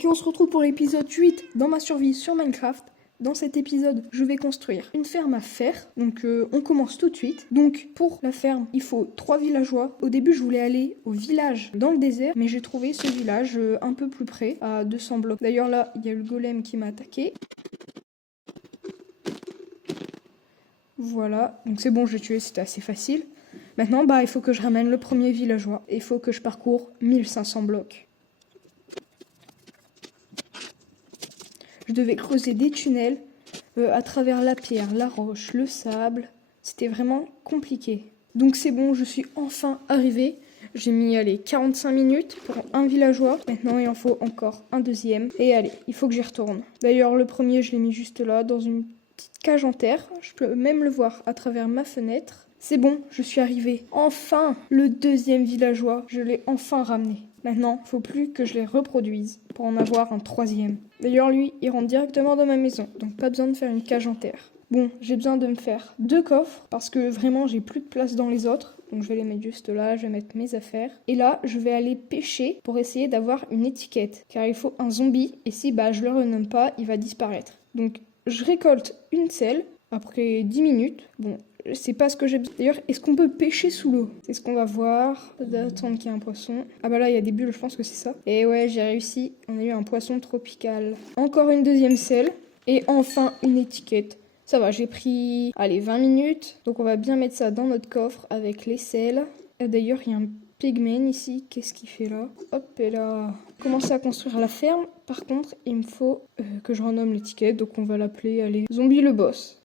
Ok, on se retrouve pour l'épisode 8 dans ma survie sur Minecraft. Dans cet épisode, je vais construire une ferme à fer. Donc on commence tout de suite. Donc pour la ferme, il faut 3 villageois. Au début, je voulais aller au village dans le désert, mais j'ai trouvé ce village un peu plus près, à 200 blocs. D'ailleurs là, il y a le golem qui m'a attaqué. Voilà, donc c'est bon, je l'ai tué, c'était assez facile. Maintenant, il faut que je ramène le premier villageois. Il faut que je parcours 1500 blocs. Je devais creuser des tunnels à travers la pierre, la roche, le sable. C'était vraiment compliqué. Donc c'est bon, je suis enfin arrivée. J'ai mis 45 minutes pour un villageois. Maintenant, il en faut encore un deuxième. Et allez, il faut que j'y retourne. D'ailleurs, le premier, je l'ai mis juste là, dans une petite cage en terre. Je peux même le voir à travers ma fenêtre. C'est bon, je suis arrivée. Enfin, le deuxième villageois, je l'ai enfin ramené. Maintenant, il ne faut plus que je les reproduise pour en avoir un troisième. D'ailleurs, lui, il rentre directement dans ma maison, donc pas besoin de faire une cage en terre. Bon, j'ai besoin de me faire 2 coffres, parce que vraiment, j'ai plus de place dans les autres. Donc je vais les mettre juste là, je vais mettre mes affaires. Et là, je vais aller pêcher pour essayer d'avoir une étiquette. Car il faut un zombie, et si je le renomme pas, il va disparaître. Donc je récolte une selle, après 10 minutes. Bon, c'est pas ce que j'ai besoin. D'ailleurs, est-ce qu'on peut pêcher sous l'eau? C'est ce qu'on va voir. D'attendre qu'il y ait un poisson. Ah là, il y a des bulles, je pense que c'est ça. Et ouais, j'ai réussi. On a eu un poisson tropical. Encore une deuxième selle. Et enfin, une étiquette. Ça va, j'ai pris, 20 minutes. Donc on va bien mettre ça dans notre coffre avec les selles. D'ailleurs, il y a un pigman ici. Qu'est-ce qu'il fait là? Hop, et là. Commencer à construire la ferme. Par contre, il me faut que je renomme l'étiquette. Donc on va l'appeler, Zombie le boss.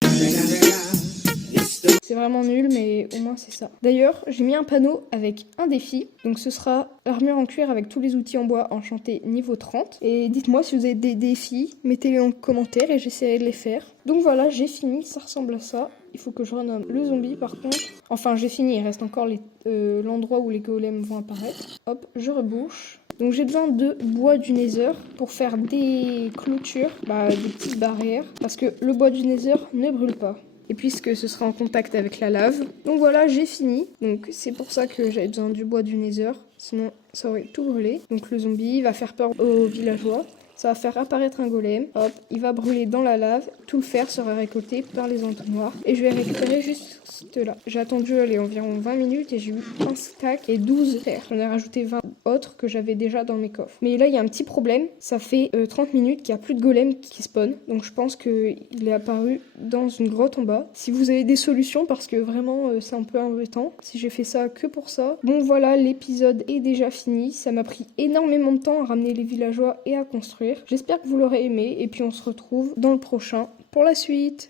C'est vraiment nul, mais au moins c'est ça. D'ailleurs, j'ai mis un panneau avec un défi. Donc ce sera l'armure en cuir avec tous les outils en bois enchantés niveau 30. Et dites-moi si vous avez des défis, mettez-les en commentaire et j'essaierai de les faire. Donc voilà, j'ai fini, ça ressemble à ça. Il faut que je renomme le zombie par contre. Enfin, j'ai fini, il reste encore l'endroit où les golems vont apparaître. Hop, je rebouche. Donc j'ai besoin de bois du nether pour faire des clôtures, des petites barrières. Parce que le bois du nether ne brûle pas. Et puisque ce sera en contact avec la lave. Donc voilà, j'ai fini. Donc c'est pour ça que j'avais besoin du bois du nether. Sinon, ça aurait tout brûlé. Donc le zombie va faire peur aux villageois. Ça va faire apparaître un golem. Hop, il va brûler dans la lave. Tout le fer sera récolté par les entonnoirs. Et je vais récupérer juste là. J'ai attendu environ 20 minutes et j'ai eu un stack et 12 fer. J'en ai rajouté 20 autres que j'avais déjà dans mes coffres. Mais là, il y a un petit problème. Ça fait 30 minutes qu'il n'y a plus de golem qui spawn. Donc je pense qu'il est apparu dans une grotte en bas. Si vous avez des solutions, parce que vraiment, c'est un peu embêtant. Si j'ai fait ça que pour ça. Bon voilà, l'épisode est déjà fini. Ça m'a pris énormément de temps à ramener les villageois et à construire. J'espère que vous l'aurez aimé et puis on se retrouve dans le prochain pour la suite.